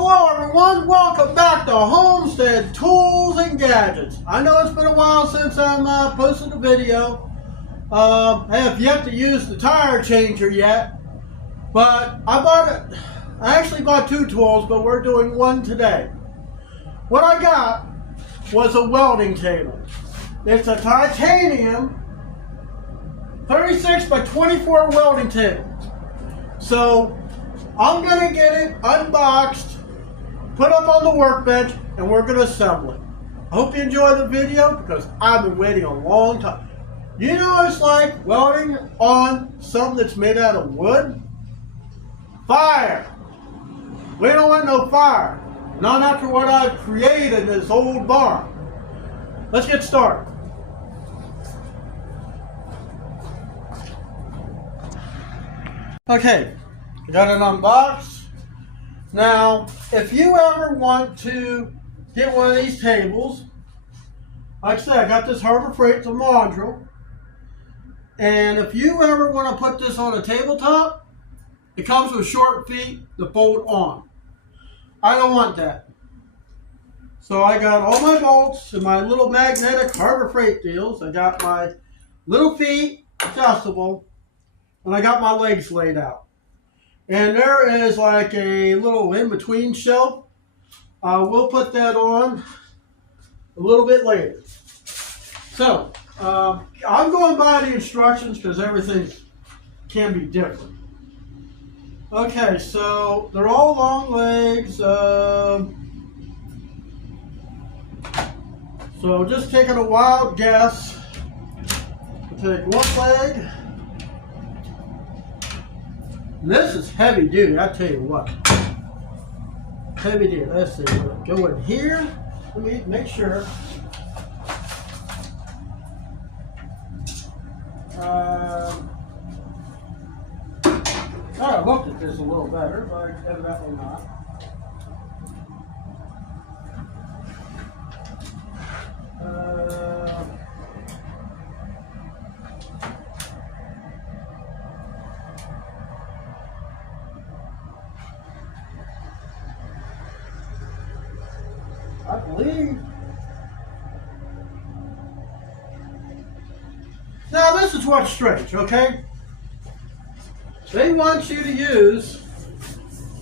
Hello everyone, welcome back to Homestead Tools and Gadgets. I know it's been a while since I'm posted a video. I have yet to use the tire changer yet, but I actually bought two tools, but we're doing one today. What I got was a welding table. It's a titanium 36 by 24 welding table. So I'm going to get it unboxed, put up on the workbench, and we're going to assemble it. I hope you enjoy the video because I've been waiting a long time. You know what it's like welding on something that's made out of wood? Fire! We don't want no fire. Not after what I've created in this old barn. Let's get started. Okay, I got it unboxed. Now, if you ever want to get one of these tables, like I said, I got this Harbor Freight, it's a modular. And if you ever want to put this on a tabletop, it comes with short feet to fold on. I don't want that. So I got all my bolts and my little magnetic Harbor Freight deals. I got my little feet adjustable, and I got my legs laid out. And there is like a little in-between shelf. We'll put that on a little bit later. So, I'm going by the instructions because everything can be different. Okay, so they're all long legs. So just taking a wild guess. I'll take one leg. And this is heavy duty, I tell you what. Heavy duty. Let's see. We'll go in here. Let me make sure. I looked at this a little better, but evidently not. I believe. Now this is what's strange, okay? They want you to use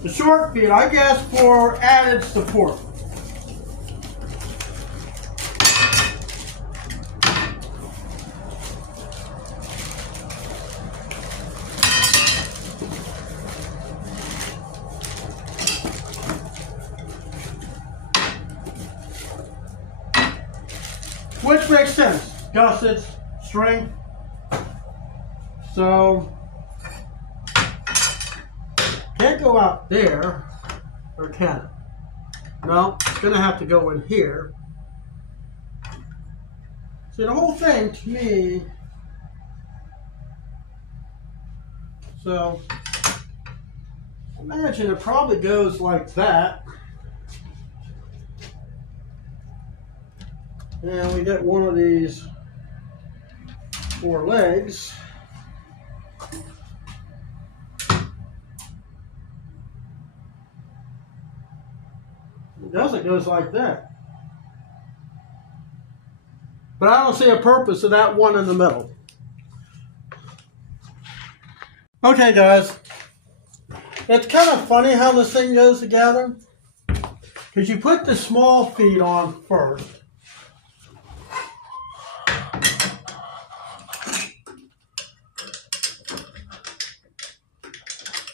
the short feet, I guess, for added support. Which makes sense. Gussets, strength. So, can't go out there, or can it? No, it's going to have to go in here. See, the whole thing to me, so, imagine it probably goes like that. And we get one of these 4 legs. It doesn't go like that. But I don't see a purpose of that one in the middle. Okay, guys. It's kind of funny how this thing goes together. Because you put the small feet on first.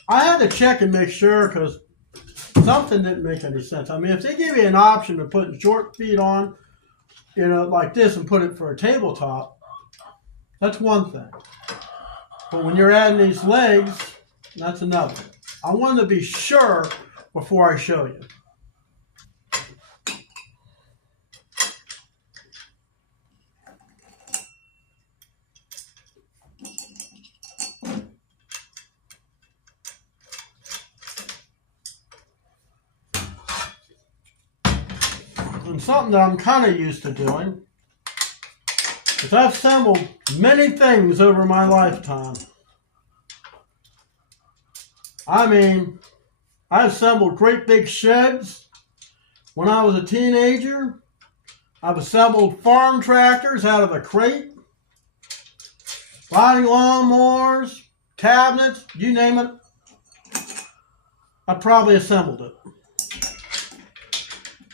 I had to check and make sure because something didn't make any sense. I mean, if they give you an option to put short feet on, you know, like this and put it for a tabletop, that's one thing. But when you're adding these legs, that's another. I wanted to be sure before I show you. And something that I'm kind of used to doing is I've assembled many things over my lifetime. I mean, I assembled great big sheds when I was a teenager. I've assembled farm tractors out of a crate, riding lawnmowers, cabinets, you name it. I probably assembled it.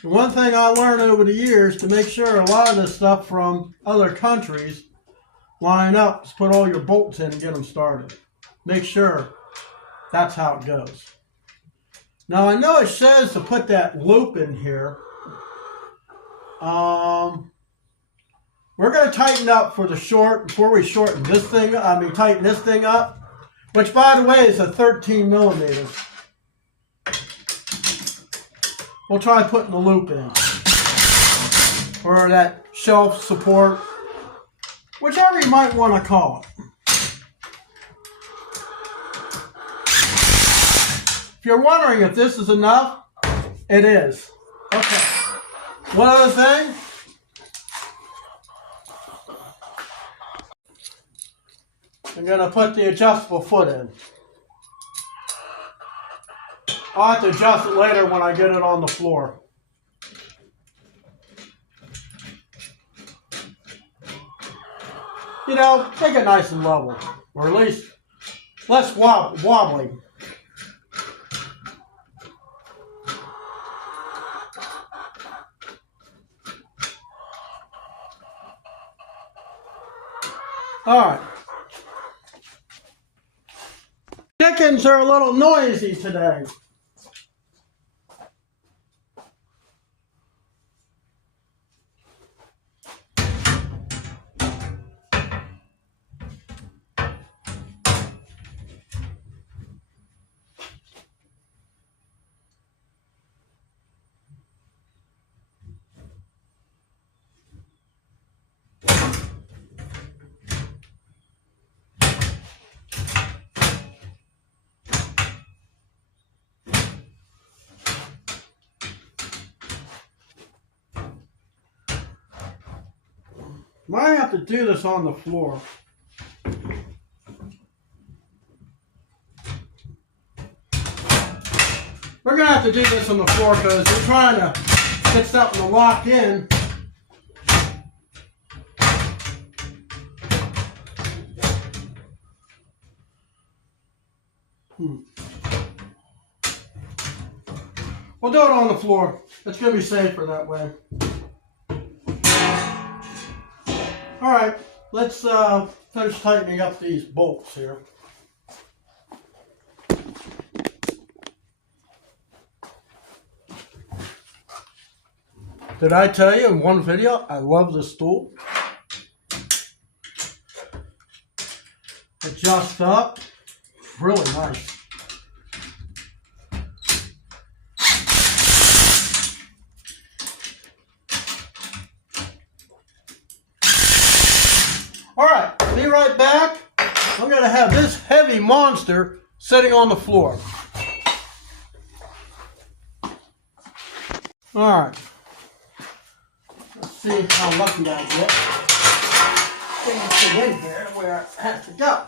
And one thing I learned over the years to make sure a lot of this stuff from other countries line up is put all your bolts in and get them started. Make sure that's how it goes. Now I know it says to put that loop in here. We're going to tighten up for the short before we shorten this thing. Tighten this thing up, which by the way is a 13 millimeters. We'll try putting the loop in, or that shelf support, whichever you might want to call it. If you're wondering if this is enough, it is. Okay. One other thing. I'm going to put the adjustable foot in. I'll have to adjust it later when I get it on the floor. You know, make it nice and level, or at least less wobbly. All right. Chickens are a little noisy today. Might have to do this on the floor. We're going to have to do this on the floor because we're trying to get something to lock in. We'll do it on the floor. It's going to be safer that way. All right, let's finish tightening up these bolts here. Did I tell you in one video I love this tool? Adjust up, really nice. All right, be right back. I'm going to have this heavy monster sitting on the floor. All right. Let's see how lucky I get. Get this thing in here where it has to go.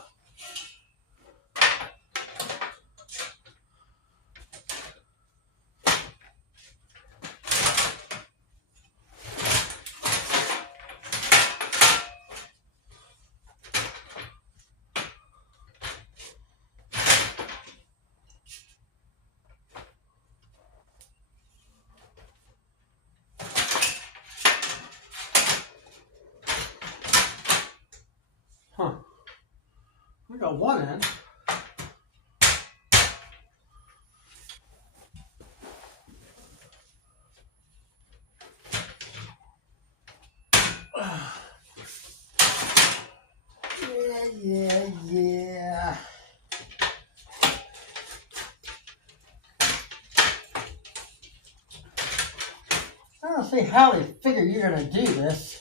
Huh. We got one end. Yeah. I don't see how they figure you're going to do this.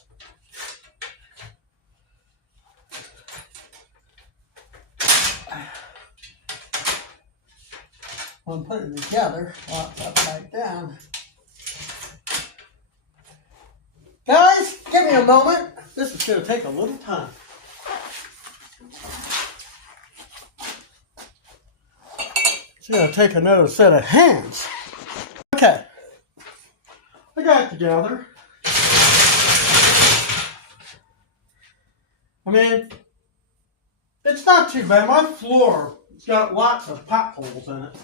When put it together, while it's upside down. Guys, give me a moment. This is going to take a little time. So I'm going to take another set of hands. Okay. I got it together. I mean, it's not too bad. My floor has got lots of potholes in it.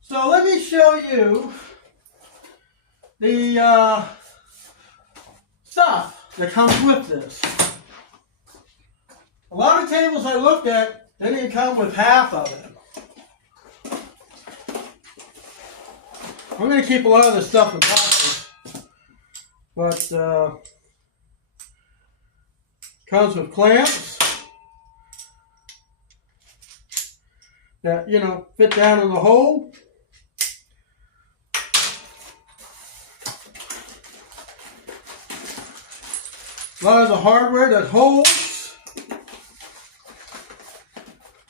So let me show you the stuff that comes with this. A lot of tables I looked at didn't even come with half of it. I'm going to keep a lot of this stuff in boxes, but comes with clamps that, you know, fit down in the hole. A lot of the hardware that holds.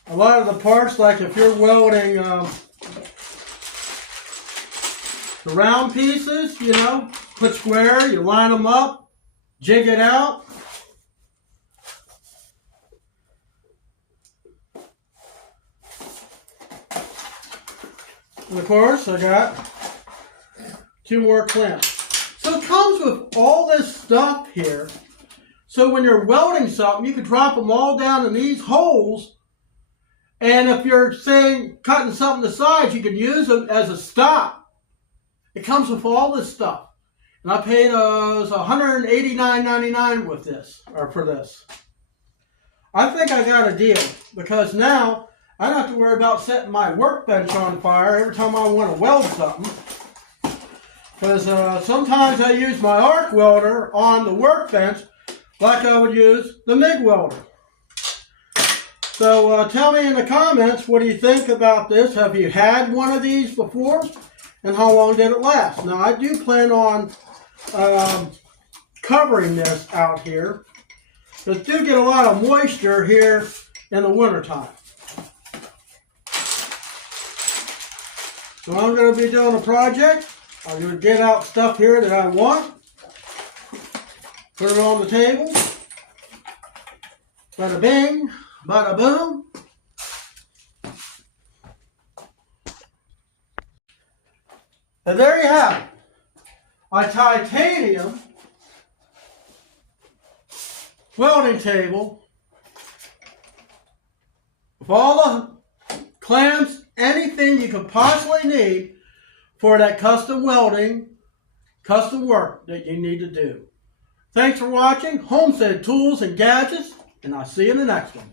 A lot of the parts, like if you're welding the round pieces, you know, put square, you line them up, jig it out. And of course, I got 2 more clamps. So it comes with all this stuff here. So when you're welding something, you can drop them all down in these holes. And if you're, saying, cutting something to size, you can use them as a stop. It comes with all this stuff. And I paid $189.99 with this, or for this. I think I got a deal, because now I don't have to worry about setting my workbench on fire every time I want to weld something. Because sometimes I use my arc welder on the workbench like I would use the MIG welder. So tell me in the comments, what do you think about this? Have you had one of these before? And how long did it last? Now I do plan on covering this out here. But do get a lot of moisture here in the wintertime. So I'm going to be doing a project. I'm going to get out stuff here that I want. Put it on the table. Bada bing, bada boom. And there you have it. A titanium welding table with all the clamps, anything you could possibly need for that custom welding, custom work that you need to do. Thanks for watching Homestead Tools and Gadgets, and I'll see you in the next one.